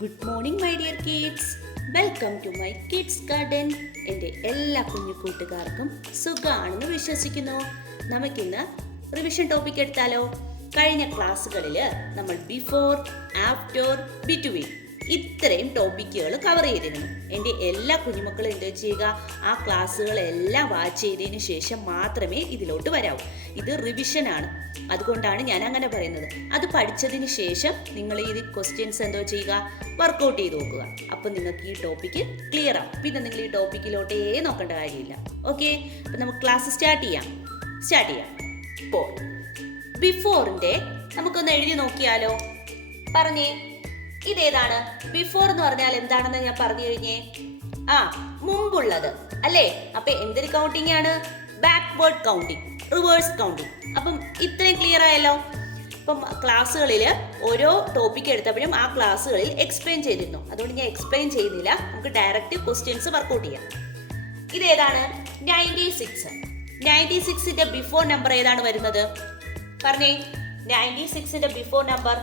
Good morning my dear kids. Welcome to my kids garden. എൻ്റെ എല്ലാ കുഞ്ഞു കൂട്ടുകാർക്കും സുഖമാണെന്ന് വിശ്വസിക്കുന്നു. നമുക്കിന്ന് റിവിഷൻ ടോപ്പിക് എടുത്താലോ? കഴിഞ്ഞ ക്ലാസ്സുകളിൽ നമ്മൾ ബിഫോർ, ആഫ്റ്റർ, ബിറ്റ്വീൻ ഇത്രയും ടോപ്പിക്കുകൾ കവർ ചെയ്തിരുന്നു. എൻ്റെ എല്ലാ കുഞ്ഞുമക്കളും എന്താ ചെയ്യുക? ആ ക്ലാസ്സുകളെല്ലാം വാച്ച് ചെയ്തതിന് ശേഷം മാത്രമേ ഇതിലോട്ട് വരാവൂ. ഇത് റിവിഷനാണ്, അതുകൊണ്ടാണ് ഞാൻ അങ്ങനെ പറയുന്നത്. അത് പഠിച്ചതിന് ശേഷം നിങ്ങൾ ഈ ക്വസ്റ്റ്യൻസ് എന്തോ ചെയ്യുക, വർക്കൗട്ട് ചെയ്ത് നോക്കുക. അപ്പം നിങ്ങൾക്ക് ഈ ടോപ്പിക്ക് ക്ലിയർ ആവും. പിന്നെ നിങ്ങൾ ഈ ടോപ്പിക്കിലോട്ടേ നോക്കേണ്ട കാര്യമില്ല. ഓക്കെ, അപ്പം നമുക്ക് ക്ലാസ് സ്റ്റാർട്ട് ചെയ്യാം. ഇപ്പോൾ ബിഫോറിൻ്റെ നമുക്കൊന്ന് എഴുതി നോക്കിയാലോ? പറഞ്ഞേ, ഇതേതാണ്? ബിഫോർ എന്ന് പറഞ്ഞാൽ എന്താണെന്ന് ഞാൻ പറഞ്ഞു കഴിഞ്ഞേ. മുമ്പുള്ളത് അല്ലേ? അപ്പൊ എന്തൊരു കൗണ്ടിങ് ആണ്? Backward counting, reverse counting. അപ്പം ഇത്രയും ക്ലിയർ ആയല്ലോ. ഇപ്പം ക്ലാസ്സുകളിൽ ഓരോ ടോപ്പിക് എടുത്തപ്പോഴും ആ ക്ലാസ്സുകളിൽ എക്സ്പ്ലെയിൻ ചെയ്തിരുന്നു. അതുകൊണ്ട് ഞാൻ എക്സ്പ്ലെയിൻ ചെയ്യുന്നില്ല. നമുക്ക് ഡയറക്റ്റ് ക്വസ്റ്റ്യൻസ് വർക്കൗട്ട് ചെയ്യാം. ഇതേതാണ്? 96. 96ന്റെ ബിഫോർ നമ്പർ ഏതാണ് വരുന്നത്? പറഞ്ഞേ, 96ന്റെ ബിഫോർ നമ്പർ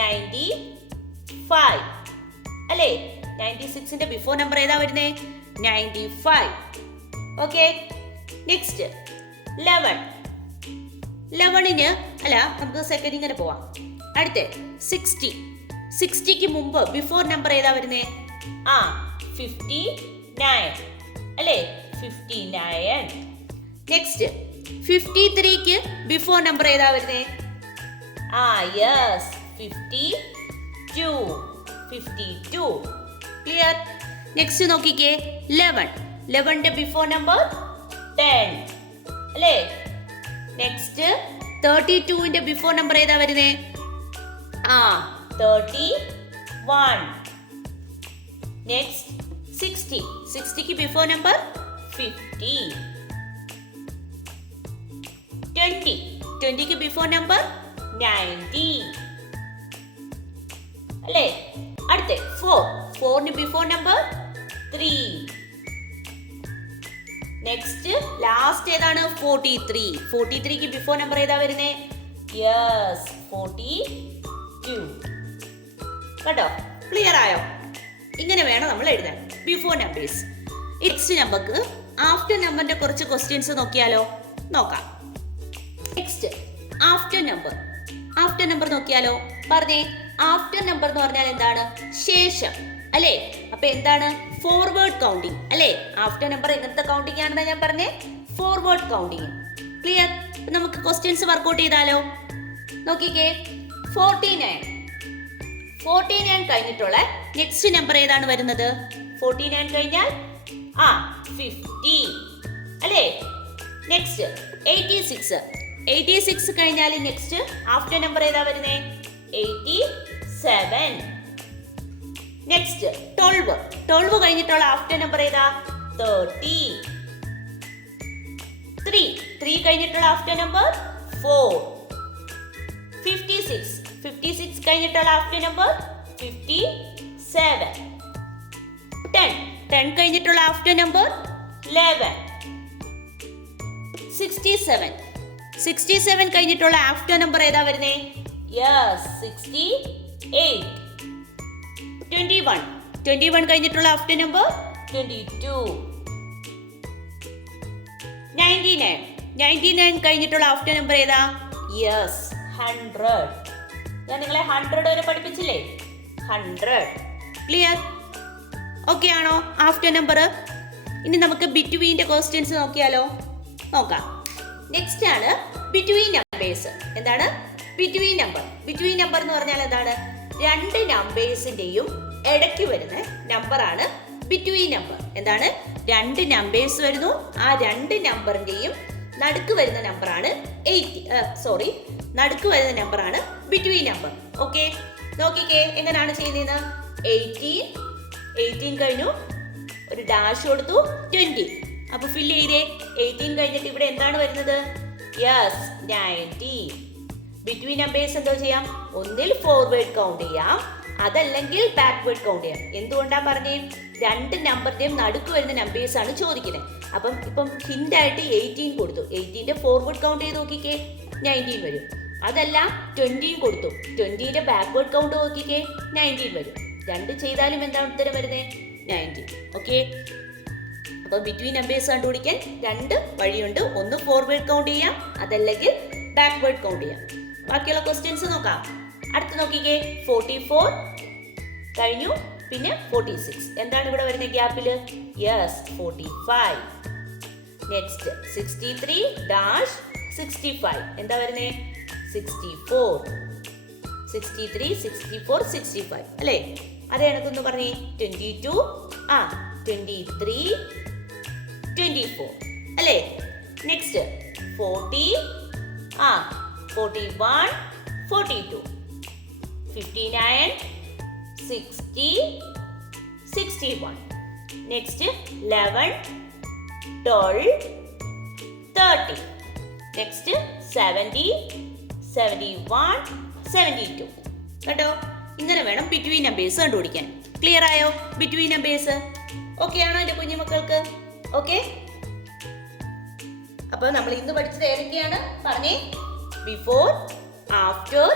95 അല്ലേ? 96ന്റെ ബിഫോർ നമ്പർ ഏതാ വരുന്നേ? 95. ഓക്കെ, നെക്സ്റ്റ് 11ന് അല്ല, നമുക്ക് സെക്കൻഡ് ഇങ്ങനെ പോവാം. അടുത്ത 60ക്ക് മുമ്പ് ബിഫോർ നമ്പർ ഏതാ വരുന്നേ? 59 അല്ലേ? 59. നെക്സ്റ്റ് 53ക്ക് ബിഫോർ നമ്പർ ഏതാ വരുന്നേ? യെസ്, 52. ക്ലിയർ? നെക്സ്റ്റ് നോക്കിക്കേ, 11ന്റെ ബിഫോർ നമ്പർ 10 അല്ലേ? നെക്സ്റ്റ് 32ന്റെ ബിഫോർ നമ്പർ ഏതാ വരുന്നേ? 31. നെക്സ്റ്റ് 60ക്ക് ബിഫോർ നമ്പർ 50. 20ക്ക് ബിഫോർ നമ്പർ 90 അല്ലേ? അടുത്ത 4ന് ബിഫോർ നമ്പർ 3. നെക്സ്റ്റ് ലാസ്റ്റ് ഏതാണ്? 43ക്ക് ബിഫോർ നമ്പർ ഏതാ വരുന്നേ? യെസ്, 42. കേട്ടോ? ക്ലിയർ ആയോ? ഇങ്ങനെ വേണം നമ്മൾ എഴുതാൻ ബിഫോർ നമ്പേഴ്സ്. നെക്സ്റ്റ് നമ്പർക്ക് ആഫ്റ്റർ നമ്പറിന്റെ കുറച്ച് ക്വസ്റ്റ്യൻസ് നോക്കിയാലോ? നോക്കാം. നെക്സ്റ്റ് ആഫ്റ്റർ നമ്പർ നോക്കിയാലോ? പറഞ്ഞേ, ആഫ്റ്റർ നമ്പർ എന്ന് പറഞ്ഞാൽ എന്താണ്? ശേഷം അല്ലേ? അപ്പൊ എന്താണ്? ഫോർവേഡ് കൗണ്ടിങ് അല്ലേ? ആഫ്റ്റർ നമ്പർ എങ്ങനത്തെ കൗണ്ടിങ് ആണെന്ന് ഞാൻ പറഞ്ഞേ, ഫോർവേഡ് കൗണ്ടിങ്. ക്ലിയർ? നമുക്ക് ക്വസ്റ്റ്യൻസ് വർക്കൗട്ട് ചെയ്താലോ? നോക്കിക്കേ, 49 കഴിഞ്ഞിട്ടുള്ള നെക്സ്റ്റ് നമ്പർ ഏതാണ് വരുന്നത്? 49 കഴിഞ്ഞാൽ 50 അല്ലേ? നെക്സ്റ്റ് 86 കഴിഞ്ഞാൽ നെക്സ്റ്റ് ആഫ്റ്റർ നമ്പർ ഏതാ വരുന്നേ? 87. നെക്സ്റ്റ് 12 കഴിഞ്ഞിട്ടുള്ള ആഫ്റ്റർ നമ്പർ ഏതാ? 30. 3 കഴിഞ്ഞിട്ടുള്ള ആഫ്റ്റർ നമ്പർ 4. 56 കഴിഞ്ഞിട്ടുള്ള ആഫ്റ്റർ നമ്പർ 57. 10 കഴിഞ്ഞിട്ടുള്ള ആഫ്റ്റർ നമ്പർ 11. 67 കഴിഞ്ഞിട്ടുള്ള ആഫ്റ്റർ നമ്പർ ഏതാ വരുന്നേ? യെസ്, 68. 21 കഴിഞ്ഞിട്ടുള്ള ആഫ്റ്റർ നമ്പർ 22. 99 കഴിഞ്ഞിട്ടുള്ള ആഫ്റ്റർ നമ്പർ ഏതാ? യെസ്, 100. ഞാൻ നിങ്ങളെ 100 വരെ പഠിപ്പിച്ചില്ലേ? 100. ക്ലിയർ? ഓക്കെ ആണോ ആഫ്റ്റർ നമ്പർ? ഇനി നമുക്ക് ബിറ്റ്വീന്റെ ക്വസ്റ്റ്യൻസ് നോക്കിയാലോ? നോക്കാം. നെക്സ്റ്റ് ആണ് ബിറ്റ്വീൻ നമ്പേഴ്സ്. എന്താണ് ബിറ്റ്വീൻ നമ്പർ എന്ന് പറഞ്ഞാൽ എന്താണ്? രണ്ട് നമ്പേഴ്സിന്റെയും ഇടയ്ക്ക് വരുന്ന നമ്പറാണ് ബിറ്റ്വീൻ നമ്പർ. എന്താണ്? രണ്ട് നമ്പേഴ്സ് വരുന്നു, ആ രണ്ട് നമ്പറിന്റെയും നടുക്ക് വരുന്ന നമ്പറാണ് നടുക്ക് വരുന്ന നമ്പറാണ് ബിറ്റ്വീൻ നമ്പർ. ഓക്കെ, നോക്കിക്കേ എങ്ങനെയാണ് ചെയ്യുന്നത്? 18 കഴിഞ്ഞു, ഒരു ഡാഷ് കൊടുത്തു, 20. അപ്പൊ ഫില്ല് ചെയ്തേ. 18 കഴിഞ്ഞിട്ട് ഇവിടെ എന്താണ് വരുന്നത്? യെസ്, 90. ബിറ്റ്വീൻ നമ്പേഴ്സ് എന്തോ ചെയ്യാം? ഒന്നിൽ ഫോർവേഡ് കൗണ്ട് ചെയ്യാം, അതല്ലെങ്കിൽ ബാക്ക്വേർഡ് കൗണ്ട് ചെയ്യാം. എന്തുകൊണ്ടാ പറഞ്ഞേ? രണ്ട് നമ്പറിന്റെയും നടുക്ക് വരുന്ന നമ്പേഴ്സ് ആണ് ചോദിക്കുന്നത്. ഇപ്പം ഹിന്റ് ആയിട്ട് 18 കൊടുത്തു. 18ന്റെ ഫോർവേഡ് കൗണ്ട് ചെയ്ത് നോക്കിക്കേ, 19 വരും. അതല്ല 20 കൊടുത്തു. 20ന്റെ ബാക്ക്വേർഡ് കൗണ്ട് നോക്കിക്കേ, 19 വരും. 2 ചെയ്താലും എന്താണ് ഉത്തരം വരുന്നത്? 19. ഓക്കെ, അപ്പൊ ബിറ്റ്വീൻ നമ്പേഴ്സ് കണ്ടുപിടിക്കാൻ 2 വഴിയുണ്ട്. ഒന്ന് ഫോർവേഡ് കൗണ്ട് ചെയ്യാം, അതല്ലെങ്കിൽ ബാക്ക്വേർഡ് കൗണ്ട് ചെയ്യാം. ബാക്കിയുള്ള ക്വസ്റ്റ്യൻസ് നോക്കാം. അടുത്ത് നോക്കിക്കേ, 44 കഴിഞ്ഞു, പിന്നെ 46. എന്താണ് ഇവിടെ വരുന്ന ഗ്യാപ്പില്? യെസ്, 45. നെക്സ്റ്റ് 63-65. എന്താ വരുന്നേ? 64. 63, 64, 65 അല്ലേ? അതേ കണക്കൊന്ന് പറഞ്ഞേ. 22, 23, 24 അല്ലേ? നെക്സ്റ്റ് 40, 41, 42, 59, 60, 61. നെക്സ്റ്റ് 11, 12, 30. നെക്സ്റ്റ് 70, 71, 72. കേട്ടോ? ഇങ്ങനെ വേണം ബിറ്റ്വീൻ നമ്പേഴ്സ് കണ്ടുപിടിക്കാൻ. ക്ലിയർ ആയോ ബിറ്റ്വീൻ നമ്പേഴ്സ്? ഓക്കെ ആണോ എൻ്റെ കുഞ്ഞുമക്കൾക്ക്? ഓക്കെ, അപ്പൊ നമ്മൾ ഇന്ന് പഠിച്ചത് ഏതൊക്കെയാണ് പറഞ്ഞേ? Before, after,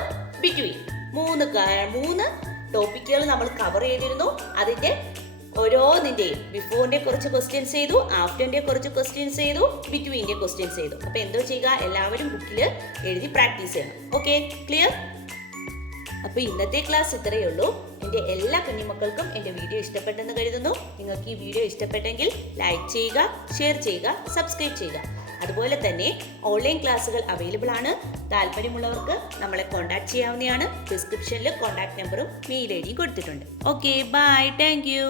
between. മൂന്ന് ടോപ്പിക്കുകൾ നമ്മൾ കവർ ചെയ്തിരുന്നു. അതിന്റെ ഓരോന്നിന്റെയും ബിഫോറിന്റെ കുറച്ച് ക്വസ്റ്റ്യൻസ് ചെയ്തു, ആഫ്റ്ററിന്റെ കുറച്ച് ക്വസ്റ്റ്യൻസ് ചെയ്തു, ബിറ്റ്വീന്റെ ക്വസ്റ്റ്യൻസ് ചെയ്തു. അപ്പൊ എന്തോ ചെയ്യുക, എല്ലാവരും ബുക്കിൽ എഴുതി പ്രാക്ടീസ് ചെയ്യണം. Okay, clear? അപ്പൊ ഇന്നത്തെ ക്ലാസ് ഇത്രയേ ഉള്ളൂ. എൻ്റെ എല്ലാ കുഞ്ഞുമക്കൾക്കും എൻ്റെ വീഡിയോ ഇഷ്ടപ്പെട്ടെന്ന് കരുതുന്നു. നിങ്ങൾക്ക് ഈ വീഡിയോ ഇഷ്ടപ്പെട്ടെങ്കിൽ ലൈക്ക് ചെയ്യുക, ഷെയർ ചെയ്യുക, സബ്സ്ക്രൈബ് ചെയ്യുക. അതുപോലെ തന്നെ ഓൺലൈൻ ക്ലാസ്സുകൾ അവൈലബിൾ ആണ്. താല്പര്യമുള്ളവർക്ക് നമ്മളെ കോൺടാക്ട് ചെയ്യാവുന്നതാണ്. ഡിസ്ക്രിപ്ഷനിൽ കോൺടാക്ട് നമ്പറും മെയിൽ ഐ ഡിയും കൊടുത്തിട്ടുണ്ട്. Okay, bye, thank U.